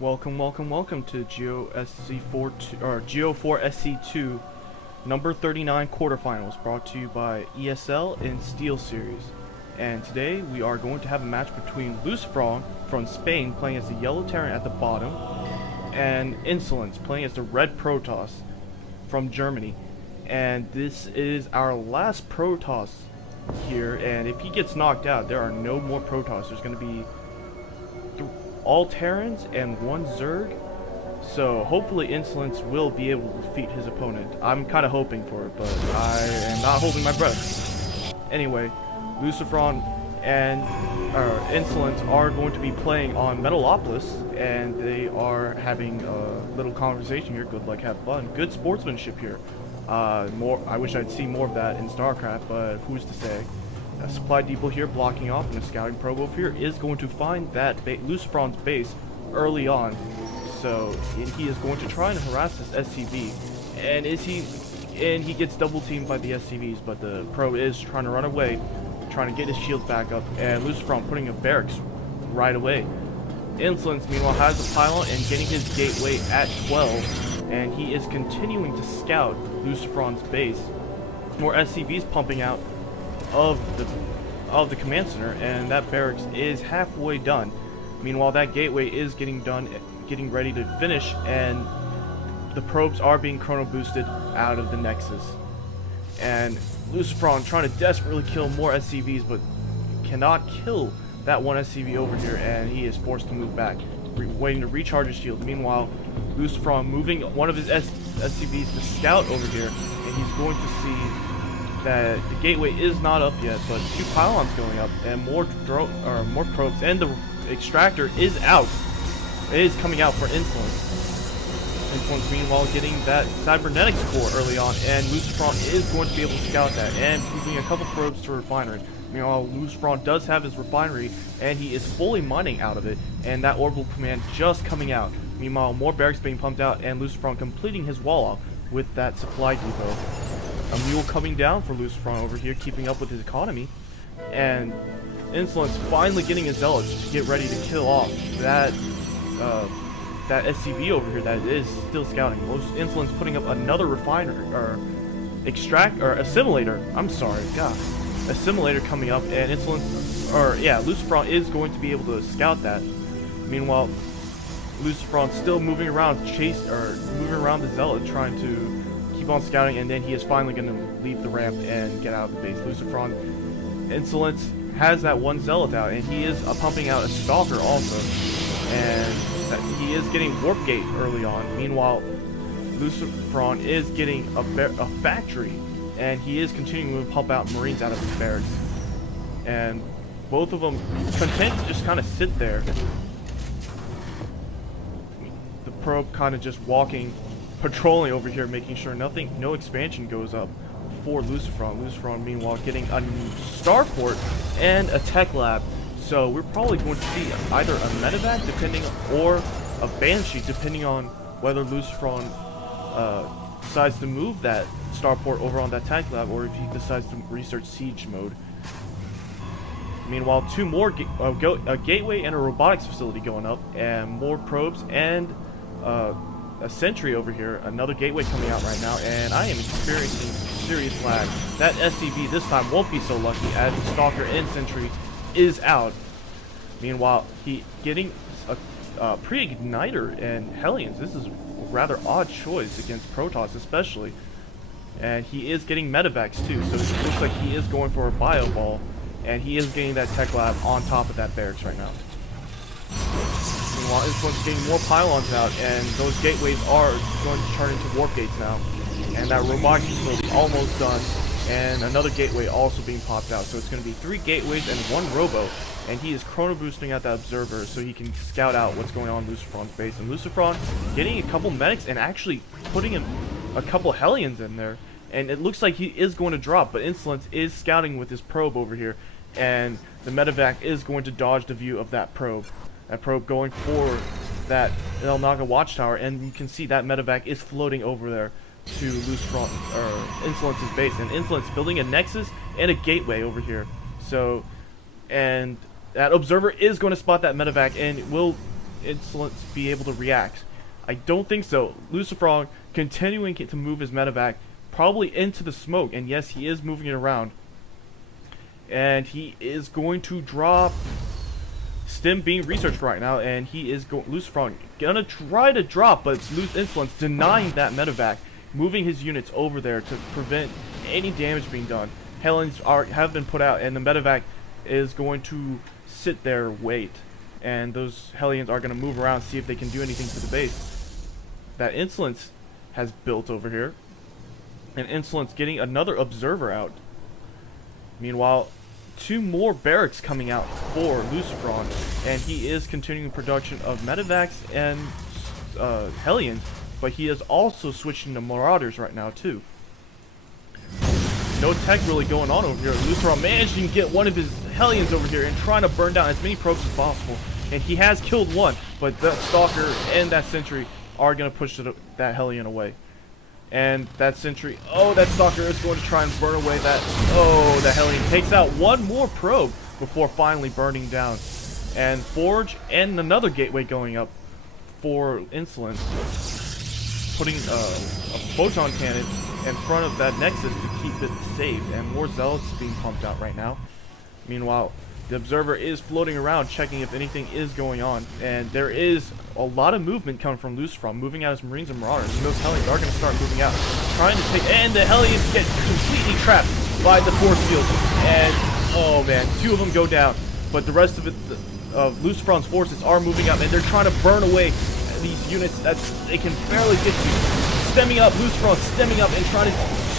Welcome to Go4SC2 number 39 quarterfinals, brought to you by ESL and Steel Series. And today we are going to have a match between Lucifron from Spain, playing as the yellow Terran at the bottom, and Insolence playing as the red Protoss from Germany. And this is our last Protoss here, and if he gets knocked out, there are no more Protoss. There's going to be all Terrans and one Zerg, so hopefully Insolence will be able to defeat his opponent. I'm kind of hoping for it, but I am not holding my breath. Anyway, Lucifron and Insolence are going to be playing on Metalopolis, and they are having a little conversation here. Good luck, have fun. Good sportsmanship here. I wish I'd see more of that in StarCraft, but who's to say? A supply depot here blocking off, and a scouting probe over here is going to find that Lucifron's base early on. So he is going to try and harass this SCV, and he gets double teamed by the SCVs, but the probe is trying to run away, trying to get his shields back up, and Lucifron putting a barracks right away. Insolence meanwhile has a pylon and getting his gateway at 12, and he is continuing to scout Lucifron's base. More SCVs pumping out of the command center, and that barracks is halfway done. Meanwhile, that gateway is getting ready to finish, and the probes are being chrono boosted out of the nexus. And Lucifron trying to desperately kill more SCVs, but cannot kill that one SCV over here, and he is forced to move back, waiting to recharge his shield. Meanwhile, Lucifron moving one of his SCVs to scout over here, and he's going to see that the gateway is not up yet, but two pylons going up, and more probes, and the extractor is out. It is coming out for Insolence. Insolence meanwhile getting that cybernetics core early on, and Lucifron is going to be able to scout that, and moving a couple probes to refinery. Meanwhile, Lucifron does have his refinery, and he is fully mining out of it, and that orbital command just coming out. Meanwhile, more barracks being pumped out, and Lucifron completing his wall off with that supply depot. A mule coming down for Lucifron over here, keeping up with his economy, and Insolence finally getting a zealot to get ready to kill off that SCV over here that is still scouting. Insolence putting up another refiner or assimilator. I'm sorry, God, assimilator coming up, and Lucifron is going to be able to scout that. Meanwhile, Lucifron still moving around, moving around the zealot, trying to keep on scouting, and then he is finally going to leave the ramp and get out of the base. Lucifron, Insolence has that one zealot out, and he is pumping out a stalker also, and he is getting warp gate early on. Meanwhile, Lucifron is getting a factory, and he is continuing to pump out marines out of his barracks, and both of them content to just kind of sit there. The probe kind of just patrolling over here, making sure no expansion goes up for Lucifron. Lucifron meanwhile getting a starport and a tech lab, so we're probably going to see either a medevac or a banshee, depending on whether Lucifron decides to move that starport over on that tech lab, or if he decides to research siege mode. Meanwhile, two more a gateway and a robotics facility going up, and more probes and a sentry over here, another gateway coming out right now, and I am experiencing serious lag. That SCV this time won't be so lucky, as the stalker and sentry is out. Meanwhile, he getting a pre-igniter and Hellions. This is a rather odd choice against Protoss especially, and he is getting medevacs too, so it looks like he is going for a bio ball, and he is getting that tech lab on top of that barracks right now. Meanwhile, Insolence getting more pylons out, and those gateways are going to turn into warp gates now. And that robotic facility almost done, and another gateway also being popped out. So it's going to be 3 gateways and 1 robo, and he is chrono boosting out that observer so he can scout out what's going on in Lucifron's base. And Lucifron getting a couple medics and actually putting in a couple Hellions in there, and it looks like he is going to drop, but Insolence is scouting with his probe over here, and the medevac is going to dodge the view of that probe. That probe going for that xel'naga watchtower, and you can see that medevac is floating over there to Lucifron, or Insolence's base, and Insolence building a nexus and a gateway over here. So, and that observer is going to spot that medevac, and will Insolence be able to react? I don't think so. Lucifron continuing to move his medevac probably into the smoke, and yes, he is moving it around. And he is going to drop Stim being researched right now, and he is Lucifron gonna try to drop, but it's Insolence denying that medevac, moving his units over there to prevent any damage being done. Hellions have been put out, and the medevac is going to sit there, wait, and those Hellions are going to move around, see if they can do anything to the base. That Insolence has built over here, and Insolence getting another observer out. Meanwhile, 2 more barracks coming out for Lucifron, and he is continuing production of medevacs and Hellions, but he is also switching to Marauders right now too. No tech really going on over here. Lucifron managing to get one of his Hellions over here and trying to burn down as many probes as possible, and he has killed one, but that Stalker and that Sentry are going to push that Hellion away. And that Sentry, oh, that Stalker is going to try and burn away that, oh, the Hellion takes out one more probe before finally burning down. And Forge and another gateway going up for Insolence, putting a photon cannon in front of that Nexus to keep it safe, and more Zealots being pumped out right now. Meanwhile, the Observer is floating around checking if anything is going on, and there is a lot of movement coming from Lucifron, moving out his Marines and Marauders, and those Hellions are going to start moving out, trying to take, and the Hellions get completely trapped by the force field, and oh man, 2 of them go down, but the rest of it, of Lucifron's forces are moving up, and they're trying to burn away these units that they can barely get to. Stemming up, Lucifron stemming up and trying to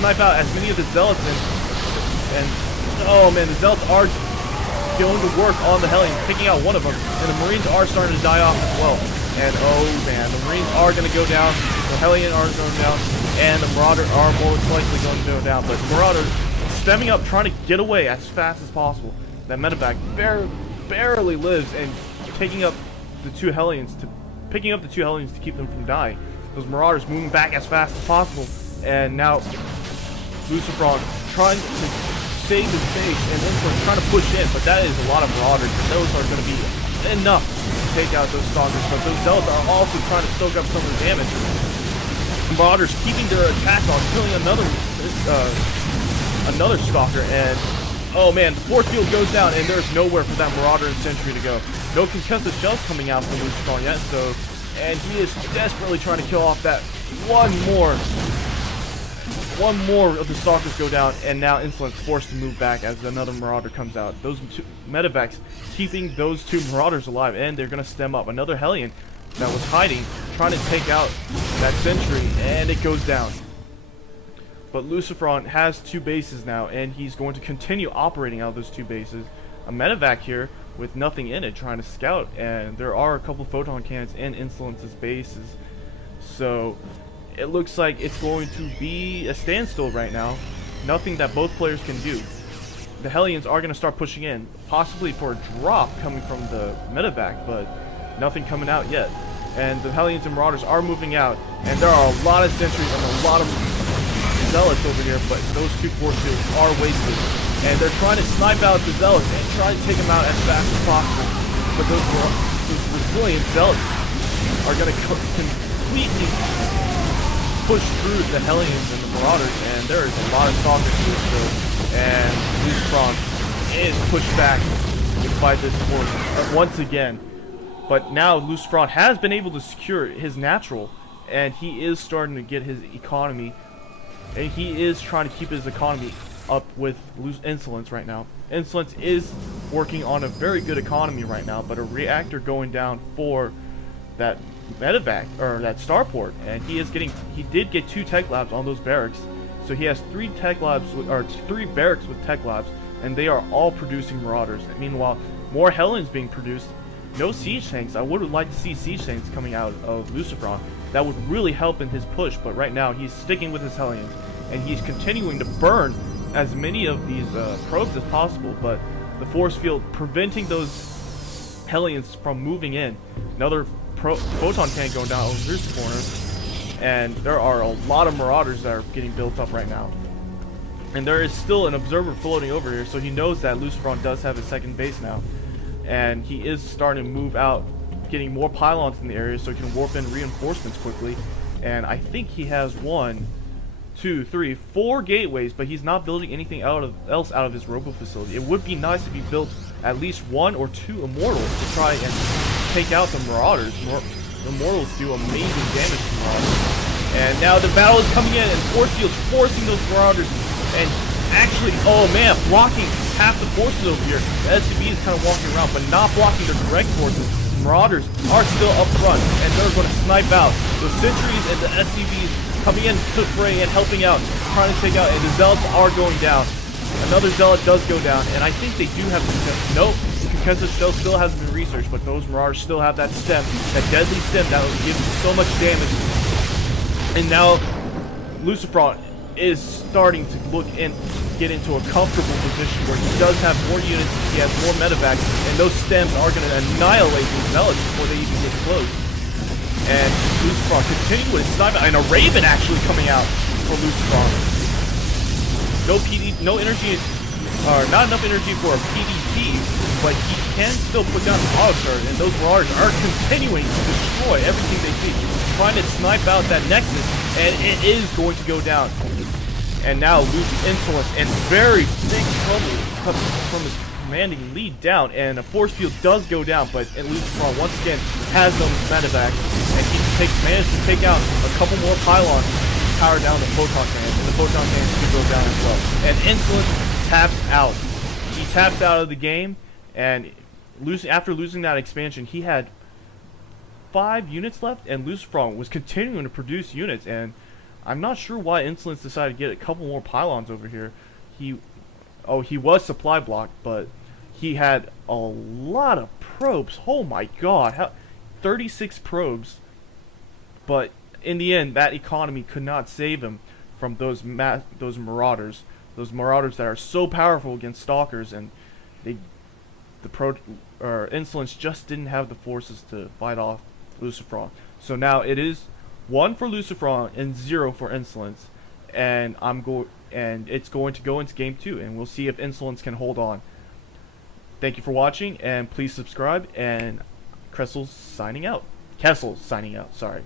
snipe out as many of the Zealots, and oh man, the Zealots are going to work on the Hellions, picking out one of them, and the Marines are starting to die off as well. And oh man, the Marines are going to go down, the Hellion are going down, and the Marauder are most likely going to go down. But Marauder stemming up, trying to get away as fast as possible. That medevac barely lives, and picking up the 2 Hellions to keep them from dying. Those Marauders moving back as fast as possible, and now Lucifron trying to save his base, and Insolence trying to push in, but that is a lot of Marauders, and those are going to be enough to take out those Stalkers, but those Zealots are also trying to soak up some of the damage. The Marauders keeping their attack on, killing another Stalker, and oh man, the force field goes down, and there's nowhere for that Marauder and Sentry to go. No concussive shells coming out from Lucifron yet, so, and he is desperately trying to kill off that one more of the Stalkers go down, and now Insolence forced to move back as another Marauder comes out. Those 2 medevacs keeping those 2 Marauders alive, and they're going to stem up. Another Hellion that was hiding, trying to take out that Sentry, and it goes down. But Lucifron has 2 bases now, and he's going to continue operating out of those 2 bases. A medevac here with nothing in it trying to scout, and there are a couple photon cannons in Insolence's bases. So it looks like it's going to be a standstill right now. Nothing that both players can do. The Hellions are going to start pushing in, possibly for a drop coming from the medevac, but nothing coming out yet. And the Hellions and Marauders are moving out, and there are a lot of sentries and a lot of Zealots over here, but those 2 force fields are wasted. And they're trying to snipe out the Zealots and try to take them out as fast as possible. But those resilient Zealots are going to completely push through the Hellions and the Marauders, and there is a lot of Stalkers to this build, and Lucifron is pushed back by this force once again. But now Lucifron has been able to secure his natural, and he is starting to get his economy, and he is trying to keep his economy up with Insolence right now. Insolence is working on a very good economy right now, but a reactor going down for that medevac, or that starport, and he did get 2 tech labs on those barracks, so he has 3 tech labs, or 3 barracks with tech labs, and they are all producing Marauders. And meanwhile, more Hellions being produced. No siege tanks. I would like to see siege tanks coming out of Lucifron. That would really help in his push, but right now he's sticking with his Hellions, and he's continuing to burn as many of these probes as possible, but the force field preventing those Hellions from moving in. Another photon cannon going down over this corner, and there are a lot of Marauders that are getting built up right now. And there is still an observer floating over here, so he knows that Lucifron does have a second base now, and he is starting to move out, getting more pylons in the area so he can warp in reinforcements quickly. And I think he has 1, 2, 3, 4 gateways, but he's not building anything else out of his robo facility. It would be nice if he built at least 1 or 2 immortals to try and take out the marauders. Immortals do amazing damage to marauders. And now the battle is coming in, and force field's forcing those marauders, and actually, oh man, blocking half the forces over here. The SCV is kind of walking around, but not blocking the direct forces. The marauders are still up front, and they're going to snipe out the sentries and the SCVs coming in to the fray and helping out, trying to take out, and the zealots are going down. Another zealot does go down, and I think they do have nope, because the still hasn't been researched, but those marauders still have that stem, that deadly stem that will give so much damage. And now Lucifron is starting to get into a comfortable position where he does have more units, he has more medevacs, and those stems are going to annihilate these zealots before they even get close. And Lucifron continuing with his sniper, and a Raven actually coming out for Lucifron. No energy, not enough energy for a PvP, but he can still put down the auto turret, and those marauders are continuing to destroy everything they see, trying to snipe out that nexus, and it is going to go down. And now Insolence in very big trouble from his commanding lead down, and a force field does go down, but Lucifron once again has those medevacs, and he managed to take out a couple more pylons to power down the photon cannons, and the photon cannons can go down as well. And Insolence taps out. He taps out of the game, and after losing that expansion, he had 5 units left, and Lucifron was continuing to produce units, and I'm not sure why Insolence decided to get a couple more pylons over here. He was supply blocked, but he had a lot of probes. Oh my god, 36 probes. But in the end, that economy could not save him from those marauders. Those marauders that are so powerful against stalkers, and Insolence just didn't have the forces to fight off Lucifron. So now it is 1 for Lucifron and 0 for Insolence, and it's going to go into game 2, and we'll see if Insolence can hold on. Thank you for watching, and please subscribe. And Kessel's signing out. Sorry.